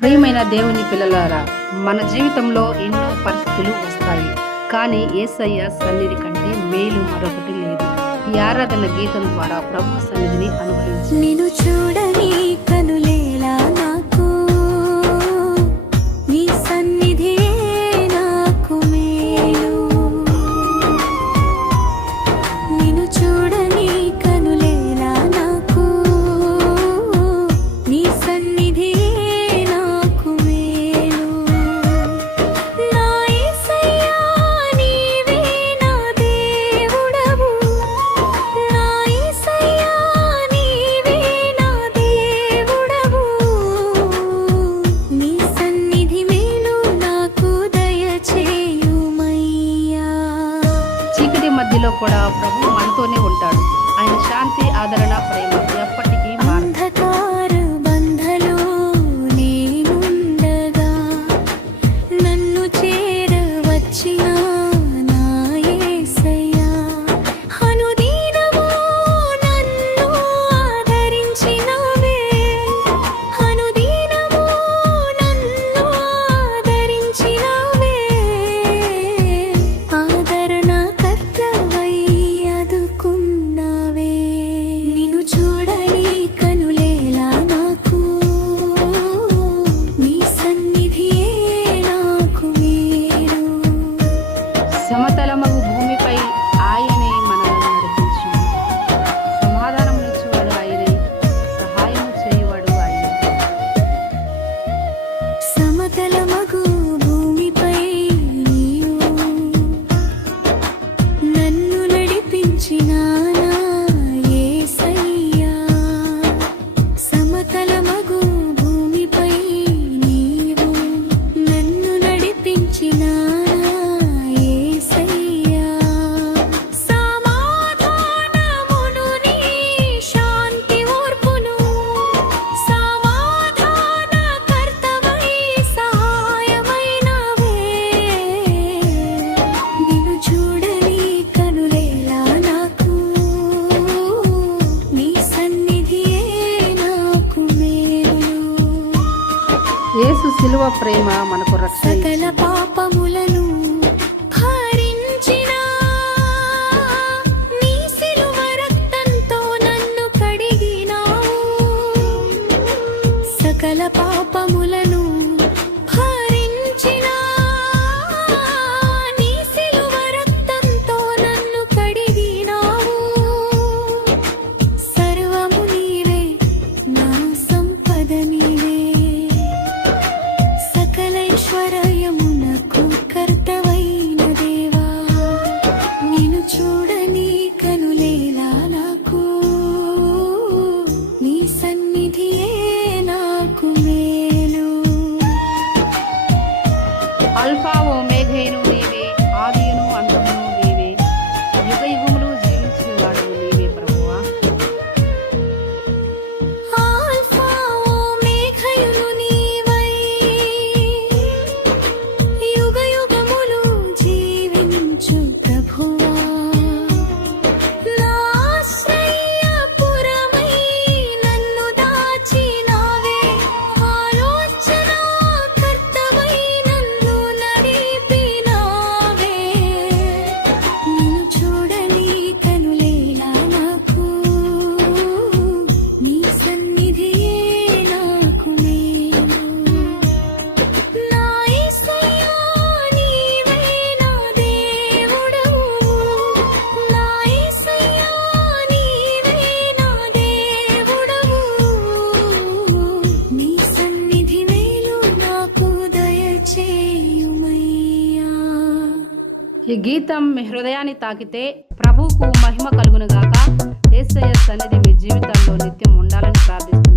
ప్రియమైన దేవుని పిల్లలారా, మన జీవితంలో ఎన్నో పరిస్థితులు వస్తాయి. కానీ యేసయ్య సన్నిధి కంటే మేలు మరొకటి లేదు. ఈ ఆరాధన గీతం ద్వారా ప్రభు సన్నిధిని అనుభవించి నిన్ను చూడని కనులేలా నాకు నీ సన్నిధి నాకు మేలు. నిన్ను చూడని కనులేలా నాకు నీ సన్నిధి నాకు మేలు. నా యేసయ్యా నీవే నా దేవుడవు. నా యేసయ్యా నీవే నా దేవుడవు. నీ సన్నిధి మేలు నాకు దయచేయుమయ్యా. చీకటి మధ్యలో కూడా ప్రభు మనతోనే ఉంటాడు. ఆయన శాంతి, ఆదరణ, ప్రేమ ఎప్పటికీ మారదు. అంధకార బంధలో నేనుండగా నన్ను చేరవచ్చిన నా యేసయ్యా, అనుదినము నన్ను ఆదరించినవే. అనుదినము నన్ను ఆదరించినవే. ఆదరణకర్తవై ఆదుకున్నావే. నిన్ను చూడని కనులేలా నాకు నీ సన్నిధియే నాకు మేలు. సమతలమగు భూమిపై ఆయనే మనల్ని నడిపించు. సమాధానమునిచ్చువాడు ఆయనే, సహాయము చేయువాడు ఆయనే. సమతలమగు భూమిపై నీవు నన్ను నడిపించిన నా యేసయ్యా. సమతలమగు భూమిపై నీవు నన్ను నడిపించిన నా యేసయ్యా. సమాధానమును నీ శాంతి ఓర్పును సమాధానకర్తవై సహాయమైనవే. నిన్ను చూడని కనులేలా నాకు నీ సన్నిధియే నాకు మేలు. యేసు శిలువ ప్రేమ మనకు రక్షణ సకల ఇచ్చింది. పాపములను భరించిన నీ శిలువ రక్తంతో నన్ను కడిగినావు. సకల పాపములను భరించిన నీ శిలువ రక్తంతో నన్ను కడిగినావు. సర్వము నీవే, నా సంపద నీవే. సకలైశ్వర్యమునకు కర్తవైన దేవా, నిన్ను చూడని కనులేలా నాకు నీ సన్నిధియే నాకు మేలు. అల్ఫా ఓమేఘను నీవే, ఆదియును అంతమును నీవే, యుగ యుగములు జీవించేవాడు నీవే ప్రభువా. ఆల్ఫా ఓమేఘయును నీవై, యుగ యుగములు జీవించు ప్రభువా. నా ఆశ్రయపురమై నన్ను దాచినావే. ఆలోచనాకర్తవై నన్ను నడిపినావే. నిన్ను చూడని కనులేలా నాకు నీ సన్నిధియే నాకు మేలు. నా యేసయ్యా నీవే నా దేవుడవు. నా యేసయ్యా నీవే నా దేవుడవు. నీ సన్నిధి మేలు నాకు దయచేయుమయ్యా. ఈ గీతం మీ హృదయాన్ని తాకితే ప్రభువుకు మహిమ కలుగునుగాక. యేసయ్య సన్నిధి మీ జీవితంలో నిత్యం ఉండాలని ప్రార్థిస్తున్నాను.